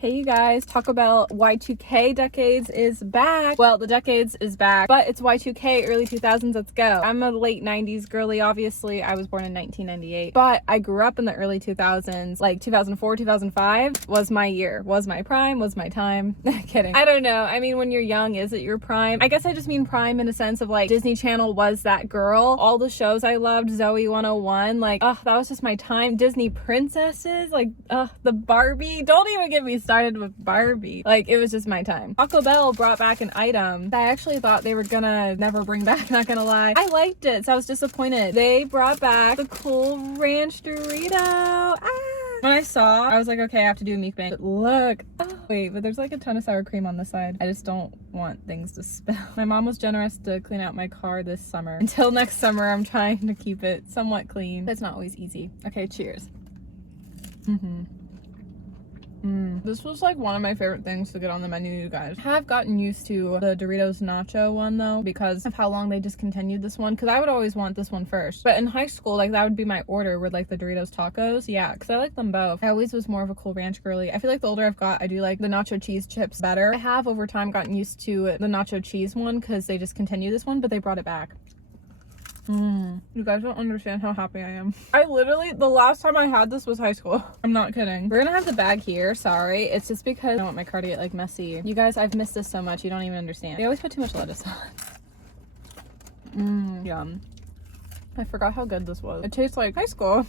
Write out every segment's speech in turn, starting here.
Hey you guys, Taco Bell Y2K decades is back. Well, the decades is back, but it's Y2K, early 2000s, let's go. I'm a late 90s girly, obviously. I was born in 1998, but I grew up in the early 2000s, like 2004, 2005 was my year, was my prime, was my time. Kidding. I don't know. I mean, when you're young, is it your prime? I guess I just mean prime in a sense of like Disney Channel was that girl. All the shows I loved, Zoe 101, like, that was just my time. Disney princesses, like, the Barbie. Don't even get me started with Barbie. Like, it was just my time. Taco Bell brought back an item that I actually thought they were gonna never bring back, not gonna lie. I liked it, so I was disappointed. They brought back the Cool Ranch Dorito. When I saw, I was like, okay, I have to do a mukbang. But look, wait, but there's like a ton of sour cream on the side. I just don't want things to spill. My mom was generous to clean out my car this summer. Until next summer, I'm trying to keep it somewhat clean. It's not always easy. Okay, cheers. This was like one of my favorite things to get on the menu, you guys. I have gotten used to the Doritos Nacho one though, because of how long they discontinued this one, because I would always want this one first. But in high school, like, that would be my order with like the Doritos tacos. Yeah, because I like them both. I always was more of a Cool Ranch girly. I feel like the older I've got, I do like the nacho cheese chips better. I have over time gotten used to the nacho cheese one because they discontinued this one, but they brought it back. You guys don't understand how happy I am. I literally, the last time I had this was high school. I'm not kidding. We're gonna have the bag here, sorry. It's just because I don't want my car to get like messy. You guys, I've missed this so much, you don't even understand. They always put too much lettuce on. Yum. I forgot how good this was. It tastes like high school.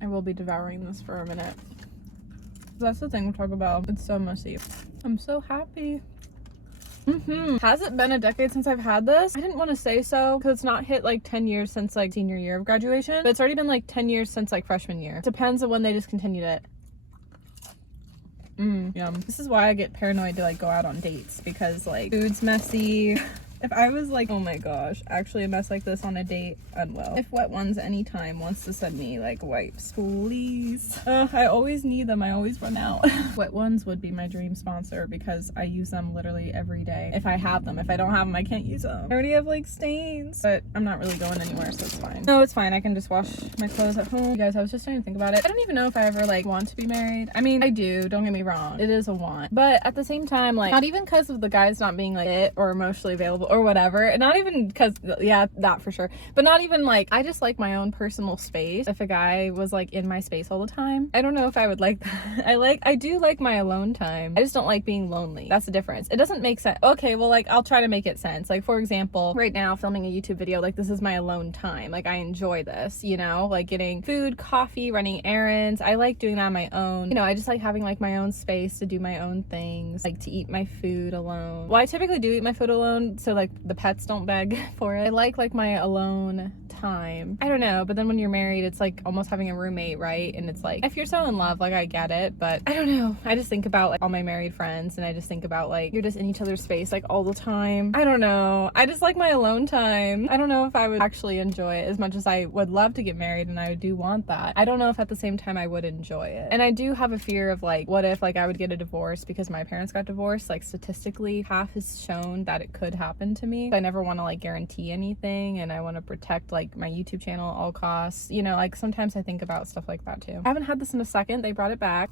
I will be devouring this for a minute. That's the thing with Taco Bell. It's so messy. I'm so happy. Has it been a decade since I've had this? I didn't want to say so because it's not hit like 10 years since like senior year of graduation, but it's already been like 10 years since like freshman year. Depends on when they discontinued it. Yum. This is why I get paranoid to like go out on dates, because like food's messy. If I was like, oh my gosh, actually a mess like this on a date, unwell. If Wet Ones anytime wants to send me like wipes, please. I always need them. I always run out. Wet Ones would be my dream sponsor because I use them literally every day. If I have them. If I don't have them, I can't use them. I already have like stains, but I'm not really going anywhere, so it's fine. No, it's fine. I can just wash my clothes at home. You guys, I was just trying to think about it. I don't even know if I ever like want to be married. I mean, I do. Don't get me wrong. It is a want. But at the same time, like, not even because of the guys not being like it or emotionally available or whatever, and not even because, yeah, that for sure, but not even like, I just like my own personal space. If a guy was like in my space all the time, I don't know if I would like that. I do like my alone time. I just don't like being lonely. That's the difference. It doesn't make sense. Okay, well, like, I'll try to make it sense. Like, for example, right now filming a YouTube video, like, this is my alone time. Like, I enjoy this, you know, like getting food, coffee, running errands. I like doing that on my own. You know, I just like having like my own space to do my own things, like to eat my food alone. Well, I typically do eat my food alone, so like the pets don't beg for it. I like my alone time. I don't know, but then when you're married, it's like almost having a roommate, right? And it's like, if you're so in love, like, I get it, but I don't know. I just think about like all my married friends, and I just think about like, you're just in each other's space like all the time. I don't know. I just like my alone time. I don't know if I would actually enjoy it as much as I would love to get married, and I do want that. I don't know if at the same time I would enjoy it. And I do have a fear of like, what if like I would get a divorce because my parents got divorced? Like, statistically, half has shown that it could happen to me. I never want to like guarantee anything, and I want to protect like my YouTube channel at all costs. You know, like, sometimes I think about stuff like that too. I haven't had this in a second. They brought it back.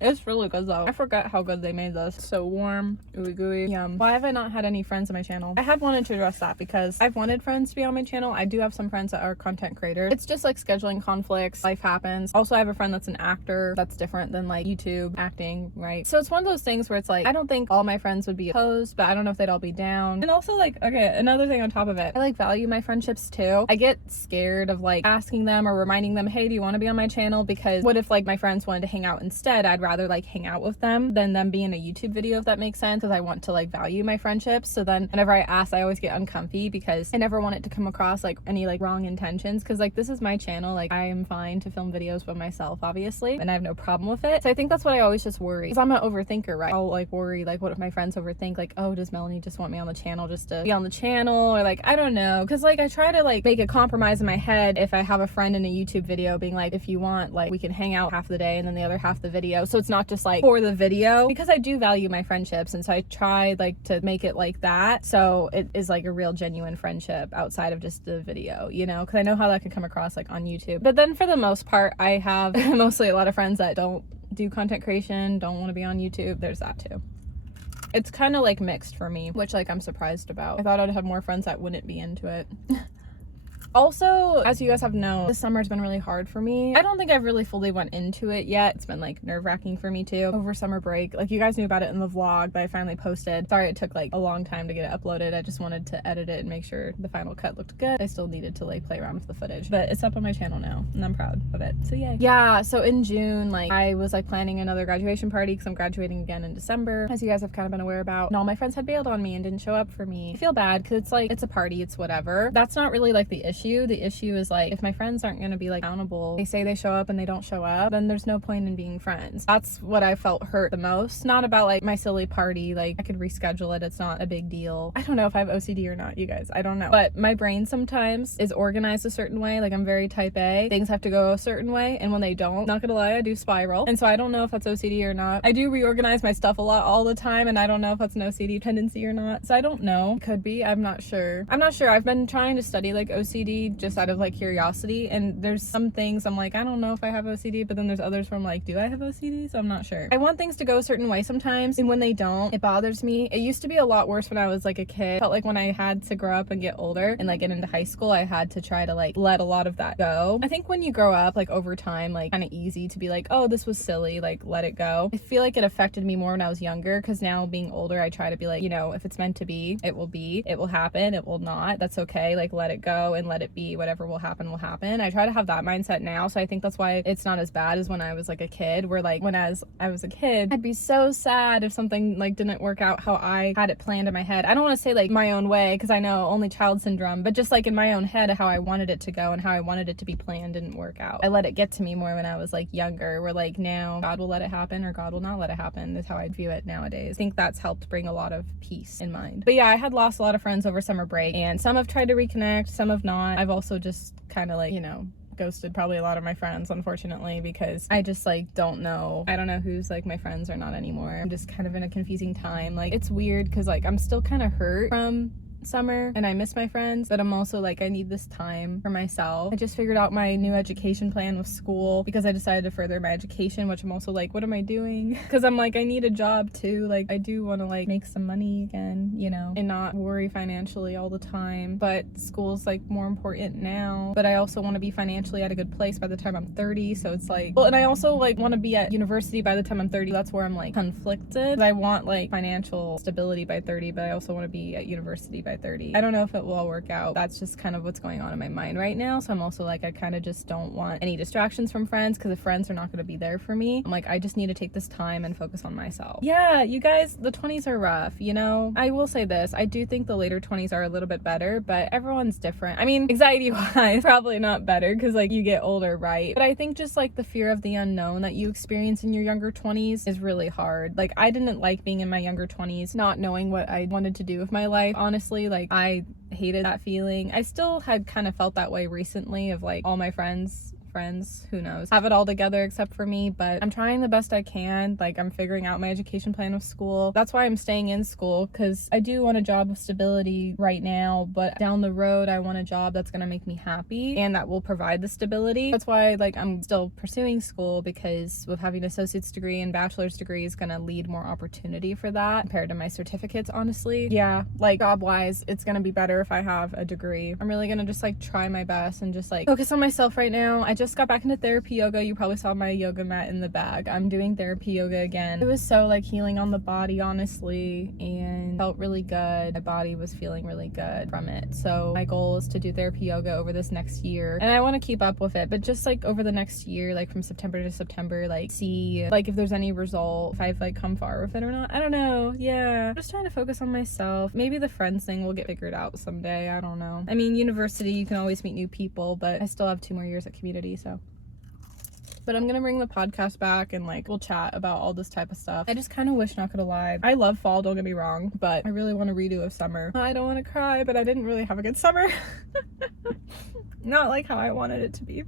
It's really good though. I forgot how good they made this. So warm, ooey gooey, yum. Why have I not had any friends on my channel? I had wanted to address that because I've wanted friends to be on my channel. I do have some friends that are content creators. It's just like scheduling conflicts, life happens. Also, I have a friend that's an actor. That's different than like YouTube acting, right? So it's one of those things where it's like, I don't think all my friends would be opposed, but I don't know if they'd all be down. And also, like, okay, another thing on top of it, I like value my friendships too. I get scared of like asking them or reminding them, hey, do you want to be on my channel? Because what if like my friends wanted to hang out instead? I'd rather like hang out with them than them be in a YouTube video, if that makes sense, because I want to like value my friendships. So then whenever I ask, I always get uncomfy because I never want it to come across like any like wrong intentions, because like, this is my channel. Like, I am fine to film videos by myself, obviously, and I have no problem with it. So I think that's what I always just worry, because I'm an overthinker, right? I'll like worry like, what if my friends overthink, like, oh, does Melanie just want me on the channel just to be on the channel, or like, I don't know, because like I try to like make a compromise in my head if I have a friend in a YouTube video being like, if you want, like, we can hang out half the day and then the other half the video, so it's not just like for the video, because I do value my friendships, and so I try like to make it like that, so it is like a real genuine friendship outside of just the video, you know, because I know how that could come across like on YouTube. But then for the most part, I have mostly a lot of friends that don't do content creation, don't want to be on YouTube. There's that too. It's kind of like mixed for me, which like I'm surprised about. I thought I'd have more friends that wouldn't be into it. Also, as you guys have known, this summer's been really hard for me. I don't think I've really fully went into it yet. It's been like nerve-wracking for me too over summer break. Like you guys knew about it in the vlog that I finally posted. Sorry it took like a long time to get it uploaded. I just wanted to edit it and make sure the final cut looked good. I still needed to like play around with the footage, but it's up on my channel now and I'm proud of it. So yay. Yeah, so in June, like I was like planning another graduation party because I'm graduating again in December, as you guys have kind of been aware about. And all my friends had bailed on me and didn't show up for me. I feel bad because it's like, it's a party, it's whatever. That's not really like the issue. The issue is like, if my friends aren't going to be like accountable, they say they show up and they don't show up, then there's no point in being friends. That's what I felt hurt the most. Not about like my silly party, like I could reschedule it, it's not a big deal. I don't know if I have OCD or not, you guys, I don't know, but my brain sometimes is organized a certain way. Like I'm very type A, things have to go a certain way, and when they don't, not gonna lie, I do spiral. And so I don't know if that's OCD or not. I do reorganize my stuff a lot all the time, and I don't know if that's an OCD tendency or not, so I don't know. Could be, I'm not sure. I've been trying to study like OCD just out of like curiosity, and there's some things I'm like, I don't know if I have OCD, but then there's others where I'm like, do I have OCD? So I'm not sure. I want things to go a certain way sometimes, and when they don't, it bothers me. It used to be a lot worse when I was like a kid. Felt like when I had to grow up and get older and like get into high school, I had to try to like let a lot of that go. I think when you grow up, like over time, like kind of easy to be like, oh, this was silly, like let it go. I feel like it affected me more when I was younger, because now being older, I try to be like, you know, if it's meant to be, it will be, it will happen, it will not, that's okay, like let it go and let it be. Whatever will happen will happen. I try to have that mindset now, so I think that's why it's not as bad as when I was like a kid, where like as I was a kid, I'd be so sad if something like didn't work out how I had it planned in my head. I don't want to say like my own way, because I know only child syndrome, but just like in my own head, how I wanted it to go and how I wanted it to be planned didn't work out. I let it get to me more when I was like younger, where like now God will let it happen or God will not let it happen is how I view it nowadays. I think that's helped bring a lot of peace in mind. But yeah, I had lost a lot of friends over summer break, and some have tried to reconnect, some have not. I've also just kind of like, you know, ghosted probably a lot of my friends, unfortunately, because I just like don't know. I don't know who's like my friends or not anymore. I'm just kind of in a confusing time. Like it's weird because like I'm still kind of hurt from summer and I miss my friends, but I'm also like, I need this time for myself. I just figured out my new education plan with school because I decided to further my education, which I'm also like, what am I doing? Because I'm like, I need a job too. Like I do want to like make some money again, you know, and not worry financially all the time, but school's like more important now. But I also want to be financially at a good place by the time I'm 30, so it's like, well, and I also like want to be at university by the time I'm 30. That's where I'm like conflicted. I want like financial stability by 30, but I also want to be at university by 30. I don't know if it will all work out. That's just kind of what's going on in my mind right now. So I'm also like, I kind of just don't want any distractions from friends, because if friends are not going to be there for me, I'm like, I just need to take this time and focus on myself. Yeah, you guys, the 20s are rough, you know? I will say this, I do think the later 20s are a little bit better, but everyone's different. I mean, anxiety-wise, probably not better because like you get older, right? But I think just like the fear of the unknown that you experience in your younger 20s is really hard. Like I didn't like being in my younger 20s, not knowing what I wanted to do with my life, honestly. Like I hated that feeling. I still had kind of felt that way recently, of like all my friends, who knows, have it all together except for me, but I'm trying the best I can. Like I'm figuring out my education plan with school. That's why I'm staying in school, because I do want a job with stability right now, but down the road I want a job that's going to make me happy and that will provide the stability. That's why like I'm still pursuing school, because with having an associate's degree and bachelor's degree is going to lead more opportunity for that compared to my certificates, honestly. Yeah, like job wise, it's going to be better if I have a degree. I'm really going to just like try my best and just like focus on myself right now. I just got back into therapy yoga. You probably saw my yoga mat in the bag. I'm doing therapy yoga again. It was so like healing on the body, honestly, and felt really good. My body was feeling really good from it. So my goal is to do therapy yoga over this next year, and I want to keep up with it, but just like over the next year, like from September to September, like see like if there's any result, if I've like come far with it or not. I don't know. Yeah, I'm just trying to focus on myself. Maybe the friends thing will get figured out someday. I don't know. I mean, university, you can always meet new people, but I still have 2 more years at community, so. But I'm gonna bring the podcast back and like we'll chat about all this type of stuff. I just kind of wish, not gonna lie, I love fall, don't get me wrong, but I really want to redo of summer. I don't want to cry, but I didn't really have a good summer. Not like how I wanted it to be.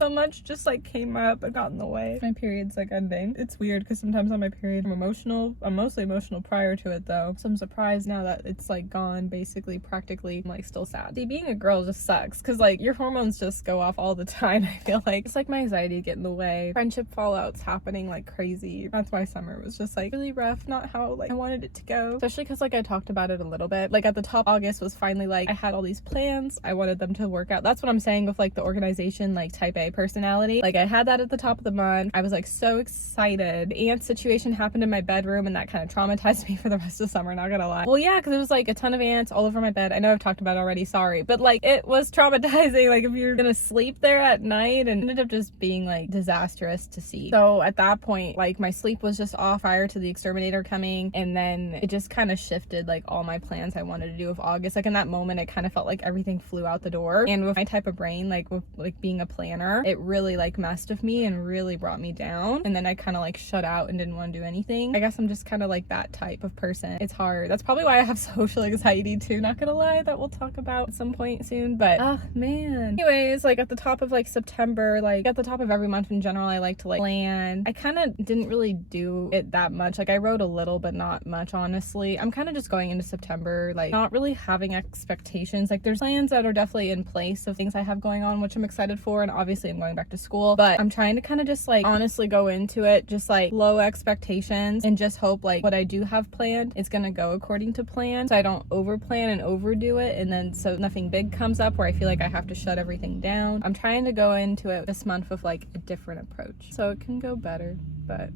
So much just like came up and got in the way. My period's like ending. It's weird because sometimes on my period I'm emotional. I'm mostly emotional prior to it though. So I'm surprised now that it's like gone, basically, practically. I'm like still sad. See, being a girl just sucks because like your hormones just go off all the time. I feel like it's like my anxiety get in the way. Friendship fallout's happening like crazy. That's why summer was just like really rough. Not how like I wanted it to go. Especially because like I talked about it a little bit. Like at the top, August was finally like I had all these plans. I wanted them to work out. That's what I'm saying with like the organization, like type A personality. Like I had that at the top of the month. I was like so excited. The ant situation happened in my bedroom and that kind of traumatized me for the rest of summer, not gonna lie. Well, yeah, because it was like a ton of ants all over my bed. I know I've talked about it already, sorry, but like it was traumatizing. Like if you're gonna sleep there at night, and it ended up just being like disastrous to see. So at that point, like my sleep was just off prior to the exterminator coming, and then it just kind of shifted like all my plans I wanted to do with August. Like in that moment, it kind of felt like everything flew out the door. And with my type of brain, like with like being a planner, it really like messed with me and really brought me down. And then I kind of like shut out and didn't want to do anything. I guess I'm just kind of like that type of person. It's hard. That's probably why I have social anxiety too, not gonna lie, that we'll talk about at some point soon. But oh man. Anyways, like at the top of like September, like at the top of every month in general, I like to like plan. I kind of didn't really do it that much. Like I wrote a little but not much, honestly. I'm kind of just going into September like not really having expectations. Like there's plans that are definitely in place of things I have going on, which I'm excited for, and obviously I'm going back to school, but I'm trying to kind of just like honestly go into it just like low expectations and just hope like what I do have planned is gonna go according to plan, so I don't over plan and overdo it, and then so nothing big comes up where I feel like I have to shut everything down. I'm trying to go into it this month with like a different approach so it can go better. But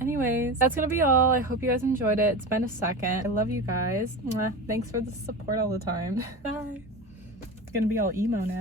anyways, that's gonna be all. I hope you guys enjoyed it. It's been a second. I love you guys. Mwah. Thanks for the support all the time. Bye. It's gonna be all emo now.